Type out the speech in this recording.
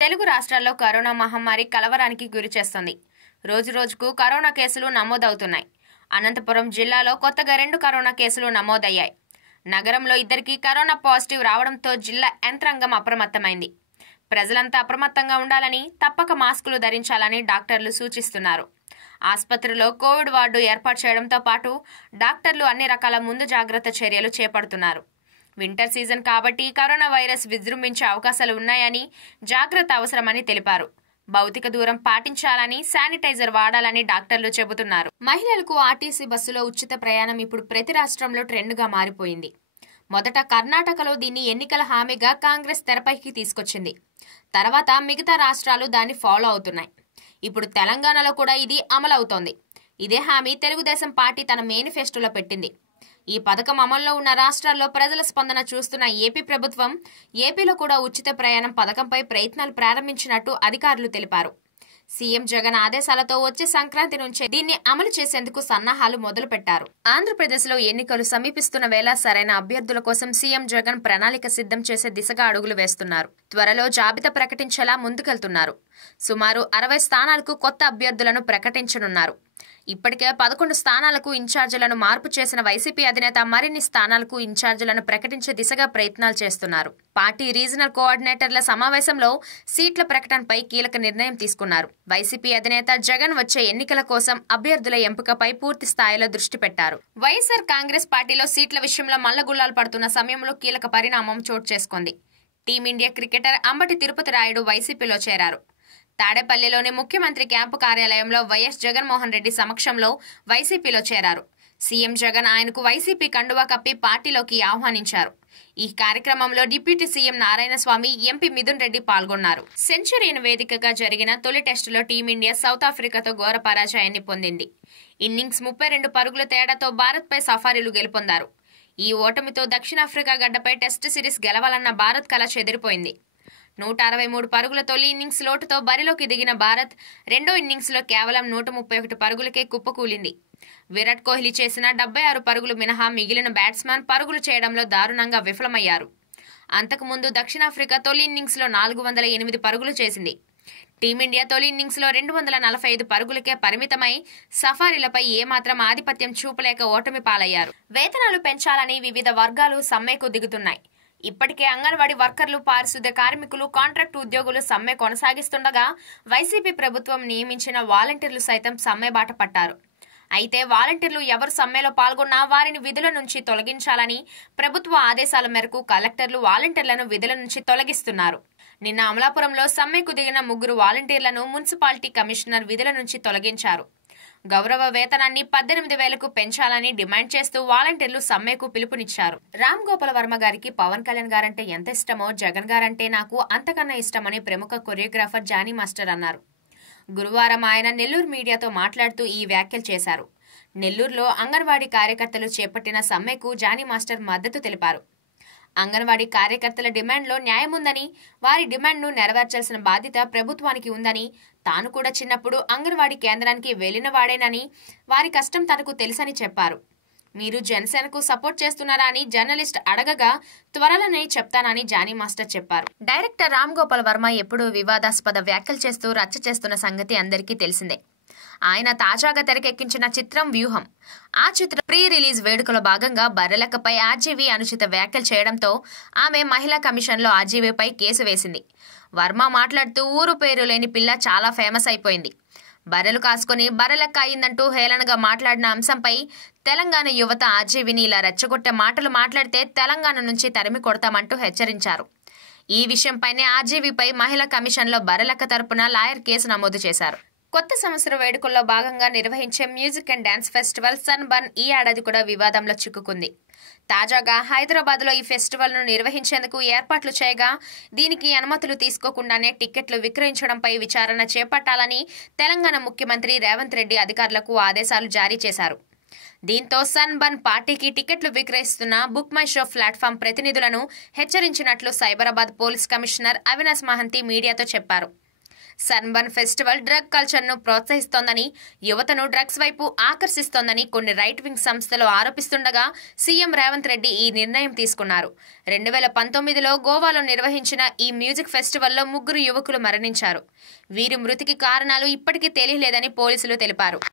తెలుగు రాష్ట్రాల్లో కరోనా మహమ్మారి కలవరానికి గురిచేస్తుంది. రోజురోజుకు కరోనా కేసులు నమోదవుతున్నాయి. అనంతపురం జిల్లాలో కొత్తగా 2 కరోనా కేసులు నమోదయ్యాయి. నగరంలో 2కి కరోనా పాజిటివ్ రావడంతో జిల్లా యంత్రాంగం అప్రమత్తమైంది. ప్రజలంతా అప్రమత్తంగా ఉండాలని, తప్పక మాస్కులు ధరించాలని డాక్టర్లు సూచిస్తున్నారు. ఆసుపత్రిలో కోవిడ్ వార్డు ఏర్పాటు చేయడంతో పాటు డాక్టర్లు అన్ని రకాల ముందు జాగ్రత్త చర్యలు చేపడుతున్నారు. వింటర్ సీజన్ కాబట్టి కరోనా వైరస్ విజృంభించే అవకాశాలు ఉన్నాయని, జాగ్రత్త అవసరమని తెలిపారు. భౌతిక దూరం పాటించాలని, శానిటైజర్ వాడాలని డాక్టర్లు చెబుతున్నారు. మహిళలకు ఆర్టీసీ బస్సులో ఉచిత ప్రయాణం ఇప్పుడు ప్రతి రాష్ట్రంలో ట్రెండ్గా మారిపోయింది. మొదట కర్ణాటకలో దీన్ని ఎన్నికల హామీగా కాంగ్రెస్ తెరపైకి తీసుకొచ్చింది. తర్వాత మిగతా రాష్ట్రాలు దాన్ని ఫాలో అవుతున్నాయి. ఇప్పుడు తెలంగాణలో కూడా ఇది అమలవుతోంది. ఇదే హామీ తెలుగుదేశం పార్టీ తన మేనిఫెస్టోలో పెట్టింది. ఈ పథకం అమల్లో ఉన్న రాష్ట్రాల్లో ప్రజల స్పందన చూస్తున్న ఏపీ ప్రభుత్వం ఏపీలో కూడా ఉచిత ప్రయాణం పథకంపై ప్రయత్నాలు ప్రారంభించినట్టు అధికారులు తెలిపారు. సీఎం జగన్ ఆదేశాలతో వచ్చే సంక్రాంతి నుంచే దీన్ని అమలు చేసేందుకు సన్నాహాలు మొదలుపెట్టారు. ఆంధ్రప్రదేశ్లో ఎన్నికలు సమీపిస్తున్న వేళ సరైన అభ్యర్థుల కోసం సీఎం జగన్ ప్రణాళిక సిద్ధం చేసే దిశగా అడుగులు వేస్తున్నారు. త్వరలో జాబితా ప్రకటించేలా ముందుకెళ్తున్నారు. సుమారు 60 స్థానాలకు కొత్త అభ్యర్థులను ప్రకటించనున్నారు. ఇప్పటికే 11 స్థానాలకు ఇన్ఛార్జీలను మార్పు చేసిన వైసీపీ అధినేత మరిన్ని స్థానాలకు ఇన్ఛార్జీలను ప్రకటించే దిశగా ప్రయత్నాలు చేస్తున్నారు. పార్టీ రీజనల్ కోఆర్డినేటర్ల సమావేశంలో సీట్ల ప్రకటనపై కీలక నిర్ణయం తీసుకున్నారు. వైసీపీ అధినేత జగన్ వచ్చే ఎన్నికల కోసం అభ్యర్థుల ఎంపికపై పూర్తి స్థాయిలో దృష్టి పెట్టారు. వైఎస్ఆర్ కాంగ్రెస్ పార్టీలో సీట్ల విషయంలో మల్లగుల్లాలు పడుతున్న సమయంలో కీలక పరిణామం చోటు చేసుకుంది. టీమిండియా క్రికెటర్ అంబటి తిరుపతి రాయుడు వైసీపీలో చేరారు. తాడేపల్లిలోని ముఖ్యమంత్రి క్యాంపు కార్యాలయంలో వైఎస్ జగన్మోహన్ రెడ్డి సమక్షంలో వైసీపీలో చేరారు. సీఎం జగన్ ఆయనకు వైసీపీ కండువా కప్పి పార్టీలోకి ఆహ్వానించారు. ఈ కార్యక్రమంలో deputy CM Narayanaswamy, MP Mithun Reddy పాల్గొన్నారు. సెంచరీని వేదికగా జరిగిన తొలి టెస్టులో టీమిండియా సౌత్ ఆఫ్రికాతో ఘోర పరాజయాన్ని పొందింది. ఇన్నింగ్స్ 32 పరుగుల తేడాతో భారత్పై సఫారీలు గెలుపొందారు. ఈ ఓటమితో దక్షిణాఫ్రికా గడ్డపై టెస్టు సిరీస్ గెలవాలన్న భారత్ కల చెదిరిపోయింది. 163 పరుగుల తొలి ఇన్నింగ్స్ లోటుతో బరిలోకి దిగిన భారత్ రెండో ఇన్నింగ్స్లో కేవలం 131 పరుగులకే కుప్పకూలింది. విరాట్ కోహ్లీ చేసిన 76 పరుగులు మినహా మిగిలిన బ్యాట్స్మెన్ పరుగులు చేయడంలో దారుణంగా విఫలమయ్యారు. అంతకుముందు దక్షిణాఫ్రికా తొలి ఇన్నింగ్స్లో 408 పరుగులు చేసింది. టీమిండియా తొలి ఇన్నింగ్స్లో 245 పరుగులకే పరిమితమై సఫారీలపై ఏమాత్రం ఆధిపత్యం చూపలేక ఓటమి పాలయ్యారు. వేతనాలు పెంచాలని వివిధ వర్గాలు సమ్మెకు దిగుతున్నాయి. ఇప్పటికే అంగన్వాడీ వర్కర్లు, పారిశుద్ధ్య కార్మికులు, కాంట్రాక్టు ఉద్యోగులు సమ్మె కొనసాగిస్తుండగా వైసీపీ ప్రభుత్వం నియమించిన వాలంటీర్లు సైతం సమ్మె బాట పట్టారు. అయితే వాలంటీర్లు ఎవరు సమ్మెలో పాల్గొన్నా వారిని విధుల నుంచి తొలగించాలని ప్రభుత్వ ఆదేశాల మేరకు కలెక్టర్లు వాలంటీర్లను విధుల నుంచి తొలగిస్తున్నారు. నిన్న అమలాపురంలో సమ్మెకు దిగిన 3 వాలంటీర్లను మున్సిపాలిటీ కమిషనర్ విధుల నుంచి తొలగించారు. గౌరవ వేతనాన్ని 18,000కు పెంచాలని డిమాండ్ చేస్తూ వాలంటీర్లు సమ్మెకు పిలుపునిచ్చారు. రామ్ గోపాల్ వర్మ గారికి పవన్ కళ్యాణ్ గారంటే ఎంత ఇష్టమో జగన్ గారంటే నాకు అంతకన్నా ఇష్టమని ప్రముఖ కొరియోగ్రాఫర్ జానీ మాస్టర్ అన్నారు. గురువారం ఆయన నెల్లూరు మీడియాతో మాట్లాడుతూ ఈ వ్యాఖ్యలు చేశారు. నెల్లూరులో అంగన్వాడీ కార్యకర్తలు చేపట్టిన సమ్మెకు జానీ మాస్టర్ మద్దతు తెలిపారు. అంగన్వాడీ కార్యకర్తల డిమాండ్లో న్యాయముందని, వారి డిమాండ్ను నెరవేర్చాల్సిన బాధ్యత ప్రభుత్వానికి ఉందని, తాను కూడా చిన్నప్పుడు అంగన్వాడీ కేంద్రానికి వెళ్లిన వాడేనని, వారి కష్టం తనకు తెలుసని చెప్పారు. మీరు జనసేనకు సపోర్ట్ చేస్తున్నారా అని జర్నలిస్ట్ అడగగా త్వరలోనే చెప్తానని జానీ మాస్టర్ చెప్పారు. డైరెక్టర్ రామ్ గోపాల్ వర్మ ఎప్పుడూ వివాదాస్పద వ్యాఖ్యలు చేస్తూ రచ్చ చేస్తున్న సంగతి అందరికీ తెలిసిందే. ఆయన తాజాగా తెరకెక్కించిన చిత్రం వ్యూహం. ఆ చిత్రం ప్రీ రిలీజ్ వేడుకలో భాగంగా బర్రెలక్కపై ఆర్జీవీ అనుచిత వ్యాఖ్యలు చేయడంతో ఆమె మహిళా కమిషన్లో ఆర్జీవీపై కేసు వేసింది. వర్మ మాట్లాడుతూ ఊరు పేరు లేని పిల్ల చాలా ఫేమస్ అయిపోయింది. బర్రెలు కాసుకొని బర్రెలక్క అయిందంటూ హేళనగా మాట్లాడిన అంశంపై తెలంగాణ యువత ఆర్జీవీని ఇలా రెచ్చగొట్టే మాటలు మాట్లాడితే తెలంగాణ నుంచి తరిమి కొడతామంటూ హెచ్చరించారు. ఈ విషయంపైనే ఆర్జీవీపై మహిళా కమిషన్లో బర్రెలక్క తరపున లాయర్ కేసు నమోదు చేశారు. కొత్త సంవత్సర వేడుకల్లో భాగంగా నిర్వహించే music and dance festival Sunburn ఈ ఏడాది కూడా వివాదంలో చిక్కుకుంది. తాజాగా హైదరాబాద్లో ఈ ఫెస్టివల్ను నిర్వహించేందుకు ఏర్పాట్లు చేయగా దీనికి అనుమతులు తీసుకోకుండానే టిక్కెట్లు విక్రయించడంపై విచారణ చేపట్టాలని తెలంగాణ ముఖ్యమంత్రి రేవంత్ రెడ్డి అధికారులకు ఆదేశాలు జారీ చేశారు. దీంతో సన్ బర్న్ పార్టీకి టికెట్లు విక్రయిస్తున్న బుక్ మై షో ప్లాట్ఫామ్ ప్రతినిధులను హెచ్చరించినట్లు సైబరాబాద్ పోలీస్ కమిషనర్ అవినాష్ మహంతి మీడియాతో చెప్పారు. సన్బర్న్ ఫెస్టివల్ డ్రగ్ కల్చర్ను ప్రోత్సహిస్తోందని, యువతను డ్రగ్స్ వైపు ఆకర్షిస్తోందని కొన్ని రైట్ వింగ్ సంస్థలు ఆరోపిస్తుండగా సీఎం రేవంత్ రెడ్డి ఈ నిర్ణయం తీసుకున్నారు. 2019లో గోవాలో నిర్వహించిన ఈ మ్యూజిక్ ఫెస్టివల్లో 3 యువకులు మరణించారు. వీరి మృతికి కారణాలు ఇప్పటికీ తెలియలేదని పోలీసులు తెలిపారు.